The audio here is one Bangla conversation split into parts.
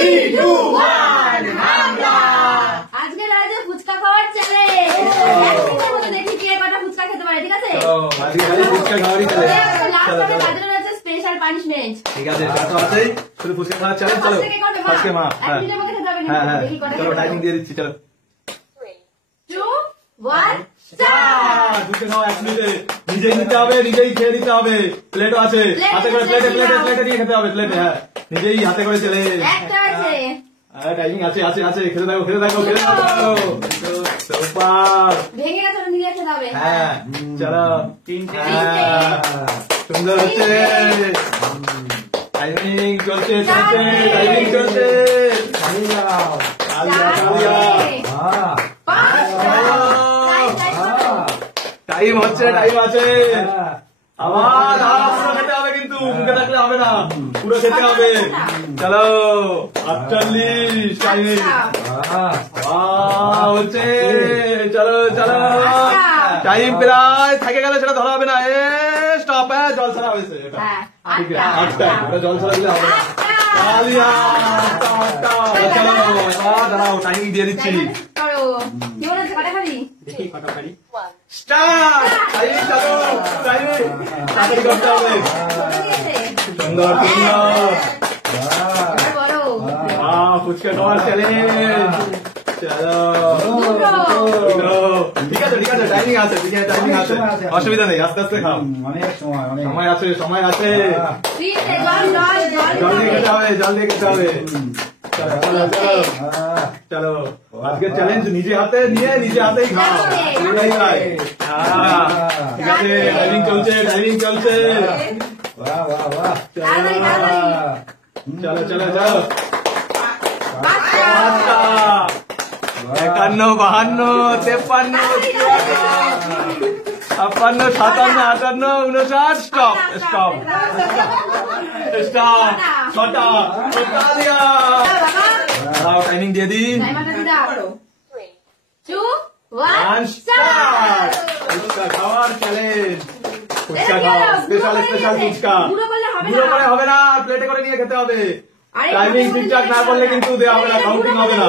3, 2, 1 হামলা। আজকে রাতে ফুচকা খাওয়ার চ্যালেঞ্জ। একদিনের মধ্যে দেখি কে কটা ফুচকা খেতে পারে, ঠিক আছে? আজকে খালি ফুচকা খাওয়ারই চ্যালেঞ্জ। লাস্ট টাইমে বাজারে আছে স্পেশাল পানিশমেন্ট। ঠিক আছে, এটা তো আছেই। শুধু ফুচকা খাওয়ার চ্যালেঞ্জ। চলো আজকে মা একদিনের মধ্যে খেতে হবে না। হ্যাঁ দেখি কটা চলো টাইমিং দিয়ে দিচ্ছি। চলো 2, 1 স্টার্ট। দুটো খাও 1 মিনিটে। নিজেই নিতে হবে, নিজেই খেয়ে নিতে হবে। প্লেটও আছে, হাতে করে প্লেটে দিয়ে খেতে হবে। প্লেটে হ্যাঁ, নিজেই হাতে করে চলে। একটা আছে। টাইমিং আছে আছে আছে। খেতে থাকো খেতে থাকো খেতে থাকো। সুপার। ভেঙে গেছে, নিজে খেতে হবে। হ্যাঁ চলো 3টে। সুন্দর হচ্ছে। টাইমিং চলছে চলছে, টাইমিং চলছে। টাইম হচ্ছে, টাইম আছে। আবার পুরো খেতে হবে, কিন্তু মুখে থাকলে হবে না, পুরো খেতে হবে। চলো 48 টাইমিং হচ্ছে। চলো চলো, টাইম প্রায় থেকে গেলে সেটা ধরা হবে না। স্টপ। জল ছাড়া হয়েছে এটা। ঠিক আছে 8 টাইম, ওটা জল ছাড়া দিলে হবে না। দাঁড়াও টাইমিং দিয়ে দিচ্ছি। স্টার্ট। টাইমিং চালু। টাইমিং তাড়াতাড়ি করতে হবে। সুন্দর সুন্দর। ফুচকা খাওয়ার চ্যালেঞ্জ। চলো ঠিক আছে ঠিক আছে, টাইমিং আছে, ঠিক আছে টাইমিং আছে, অসুবিধা নেই। আস্তে আস্তে খাও, সময় আছে সময় আছে। জল দিয়ে খেতে হবে, জল দিয়ে খেতে হবে। চলো চলো চলো চলো, আজকে চ্যালেঞ্জ নিজে হাতে নিয়ে নিজে হাতেই খাও। ঠিক আছে, টাইমিং চলছে টাইমিং চলছে। চলো চলো চলো। 51, 52, 53, 54, 57, 58, 59। Stop stop stop. 6টা। দাঁড়াও টাইমিং দিয়ে দিন। 3, 2, 1 স্টার্ট। ফুচকা খাওয়ার চ্যালেঞ্জ। ফুচকা খাও, স্পেশাল স্পেশাল ফুচকা। গুঁড়ো করে হবে না, প্লেটে করে নিয়ে খেতে হবে। টাইমিং ঠিকঠাক না করলে কিন্তু দেওয়া হবে না, কাউন্টিং হবে না।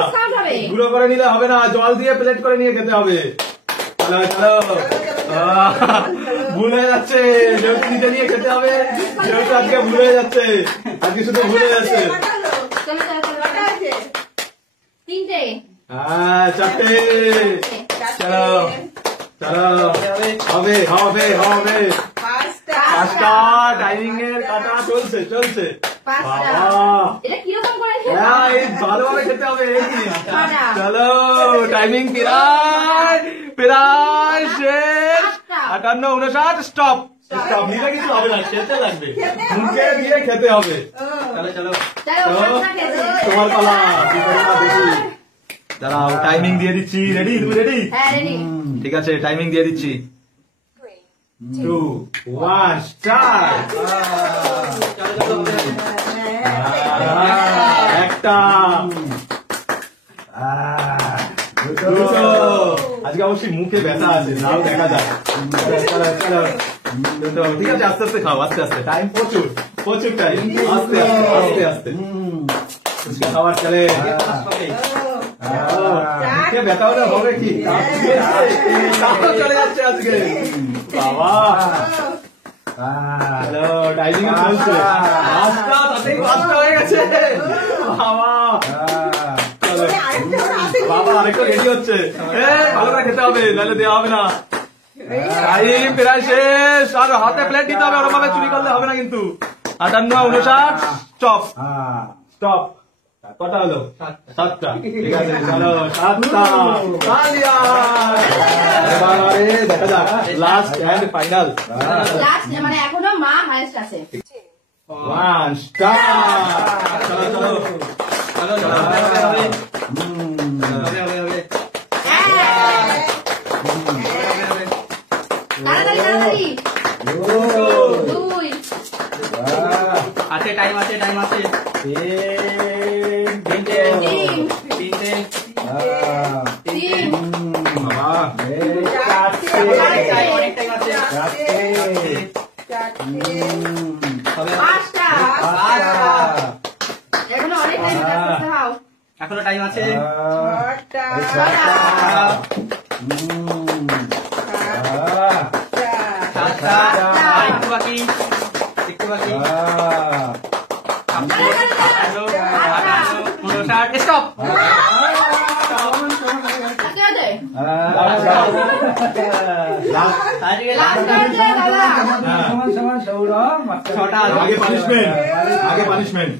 গুঁড়ো করে নিলে হবে না, জল দিয়ে প্লেট করে নিয়ে খেতে হবে। চলো চলো, ভুল হয়ে যাচ্ছে। যেহেতু নিজে নিয়ে খেতে হবে, যেহেতু আজকে ভুল হয়ে যাচ্ছে, আজকে শুধু ভুল হয়ে যাচ্ছে। 3টে। হ্যাঁ 4টে। চলো চলো, হবে হবে হবে। 5টা। টাইমিং এর কাটা চলছে চলছে। ভালোভাবে খেতে হবে। চলো টাইমিং প্রায় প্রায় শেষ। 58, 59। Stop stop. নিলে কিছু হবে না, খেতে লাগবে, মুখে দিয়ে খেতে হবে। চলো চলো তোমার পালা। দাঁড়াও টাইমিং দিয়ে দিচ্ছি। রেডি? তুমি রেডি? ঠিক আছে, টাইমিং দিয়ে দিচ্ছি। 2, 1 স্টার্ট। একটা। দুটো। আজকে অবশ্যই মুখে ব্যথা আছে, নাও দেখা যায়। চলো চলো দুটো। ঠিক আছে, আস্তে আস্তে খাও, আস্তে আস্তে। টাইম প্রচুর প্রচুর টাইম। আস্তে আস্তে আস্তে আস্তে। ফুচকা খাওয়ার চলে। মুখে ব্যথা হলে হবে কি? চলে যাচ্ছে আজকে বাবা। হ্যালো, টাইমিং চলছে। 5টা, তাতেই 5টা হয়ে গেছে বাবা। চলো বাবা, আরেকটা রেডি হচ্ছে। ভালো করে খেতে হবে, নাহলে দেওয়া হবে না। টাইম প্রায় শেষ। আর হাতে প্লেট দিতে হবে, ওরকম ভাবে চুরি করলে হবে না কিন্তু। 58, 59। Stop stop. কটা হলো? 7টা। ঠিক আছে চলো 7টা। এবারে দেখা যাক লাস্ট এন্ড ফাইনাল। মানে এখনো মা হাইস্ট আছে। 1 স্টার্ট। চলো চলো চলো চলো। তাড়াতাড়ি। 2 আছে, টাইম আছে, টাইম আছে। 3টে। বাবা 4টে। অনেক টাইম আছে। 5টা। এখনো অনেক টাইম আছে। এখনো টাইম আছে। সাতটা, একটু বাকি, একটু বাকি। 59, স্টপ। ছটা আগে পানিশমেন্ট, আগে পানিশমেন্ট।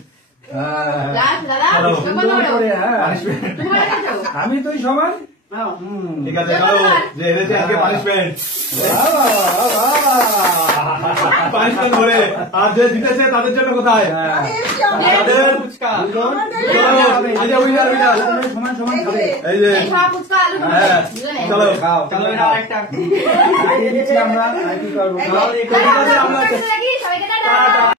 আমি তুই সমান। ঠিক আছে, চলো যে হেরেছে আজকে পানিশমেন্ট, পানিশমেন্ট ধরে। আর যে জিতেছে তাদের জন্য কোথায়? তাদের ফুচকা। আজকে উইনার, উইনার সমান সমান খাবে। এই যে হ্যাঁ, চলো খাও। চলো এটা আরেকটা। আমরা কি করবো? সবাইকে টাটা।